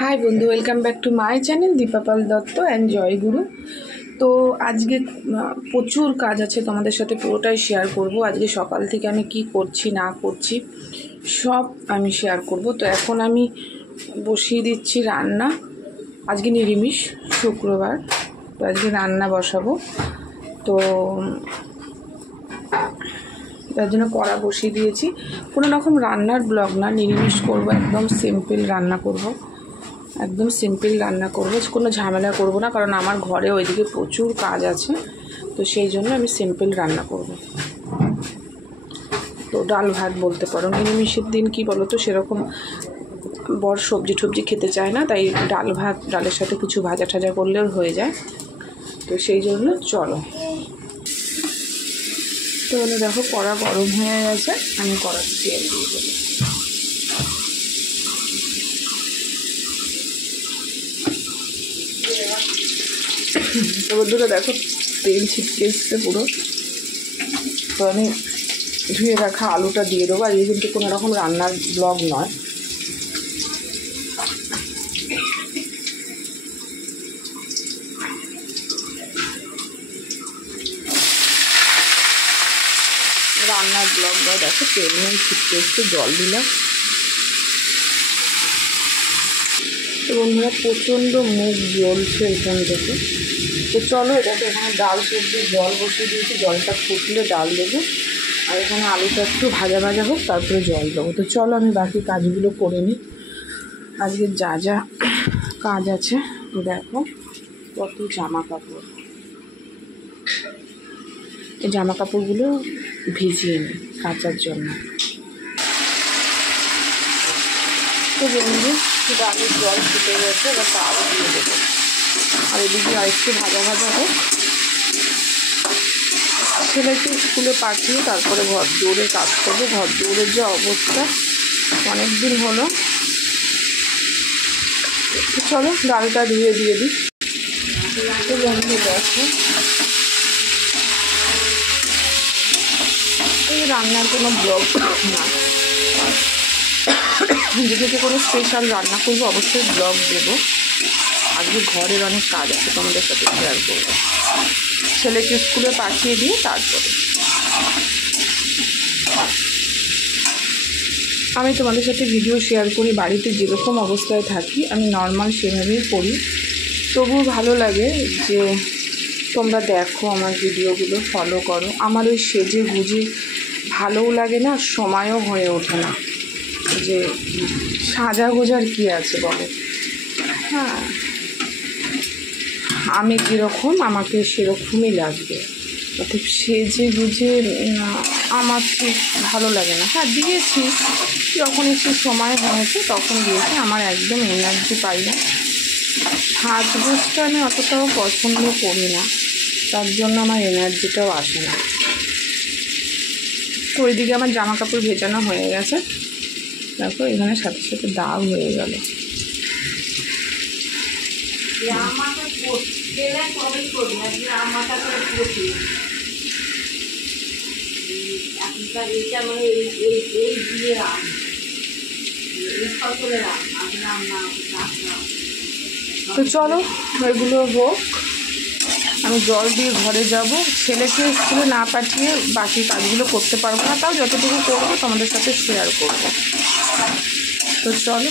High বন্ধু, welcome back to my channel Dipapal Dutta and Joyguru. তো আজকে প্রচুর কাজ আছে, তোমাদের সাথে পুরোটাই শেয়ার করব। আজকে সকাল থেকে আমি কি করছি না করছি সব আমি শেয়ার করব। তো এখন আমি বসিয়ে দিচ্ছি রান্না। আজকে নিরামিষ, শুক্রবার, তো আজকে রান্না বসাবো। তো তার জন্য কড়া বসিয়ে দিয়েছি। কোনো রকম রান্নার ব্লগ না, নিরামিষ করবো, একদম সিম্পল রান্না করব। একদম সিম্পল রান্না করবো, কোনো ঝামেলা করব না, কারণ আমার ঘরে ওইদিকে প্রচুর কাজ আছে। তো সেই জন্য আমি সিম্পল রান্না করব। তো ডাল ভাত বলতে পারো। নিরামিষের দিন কি বলো তো, সেরকম বড় সবজি টবজি খেতে চায় না, তাই ডাল ভাত, ডালের সাথে কিছু ভাজা ঠাজা করলেও হয়ে যায়। তো সেই জন্য চলো, তো দেখো কড়া গরম হয়ে গেছে, আমি কড়াতে তেল দিয়ে দেবো। তো বন্ধুরা দেখো, তেল ছিটকে এসছে পুরো। তো আমি ধুয়ে রাখা আলুটা দিয়ে দেবো। আর এই কিন্তু কোনো রকম রান্নার ব্লগ নয়। রান্নার ব্লগ নয়। দেখো তেল নেই, ছিটকে এসছে, জল দিলাম। তো বন্ধুরা প্রচণ্ড মুখ জ্বলছে এখান থেকে। তো চলো, এটাকে এখানে ডাল সবজির জল বসিয়ে দিয়েছি, জলটা ফুটলে ডাল দেবো। আর এখানে আলুটা একটু ভাজা ভাজা হোক, তারপরে জল দেবো। তো চলো আমি বাকি কাজগুলো করে নিই। আজকে যা যা কাজ আছে দেখো, কত জামা কাপড়। এই জামা কাপড়গুলো ভিজিয়ে নিই কাচার জন্য। তো বন্ধু, ডালের জল ফুটে গেছে, এবার আলু দিয়ে দেবো। আর এদিকে আর একটু ভাজা ভাজা হোক। ছেলেকে স্কুলে পাঠিয়ে তারপরে ঘর দৌড়ে কাজ করবো। ঘর দৌড়ের যে অবস্থা, অনেক দিন হলো। চলো ডালটা ধুয়ে দিয়ে দিই। তো বন্ধু দেখো, এই রান্নার কোনো ব্লগ না, যেদিকে কোনো স্পেশাল রান্না করবো অবশ্যই ব্লগ দেবো। আজকে ঘরের অনেক কাজ আছে, তোমাদের সাথে শেয়ার করবো। ছেলেকে স্কুলে পাঠিয়ে দিয়ে তারপরে আমি তোমাদের সাথে ভিডিও শেয়ার করি। বাড়িতে যেরকম অবস্থায় থাকি আমি নর্মাল সেভাবেই করি, তবুও ভালো লাগে যে তোমরা দেখো আমার ভিডিওগুলো, ফলো করো। আমার ওই সেজে গুজে ভালোও লাগে না, সময়ও হয়ে ওঠে না। যে সাজা গোজার কী আছে বলো? হ্যাঁ, আমি কীরকম আমাকে সেরকমই লাগবে। অর্থাৎ সেজে গুজে আমার ঠিক ভালো লাগে না। হ্যাঁ দিয়েছি, যখন একটু সময় হয়েছে তখন দিয়েছি। আমার একদম এনার্জি পাই না। সাজগোজটা আমি অতটাও পছন্দ করি না, তার জন্য আমার এনার্জিটাও আসে না। তো ওইদিকে আমার জামা কাপড় ভেজানো হয়ে গেছে। দেখো এখানে সাথে সাথে দাগ হয়ে গেল। তো চলো এগুলো হোক, আমি জল দিয়ে ঘরে যাব। ছেলেকে স্কুলে না পাঠিয়ে বাকি কাজগুলো করতে পারবো না, তাও যতটুকু করবো তোমাদের সাথে শেয়ার করবো। তো চলো।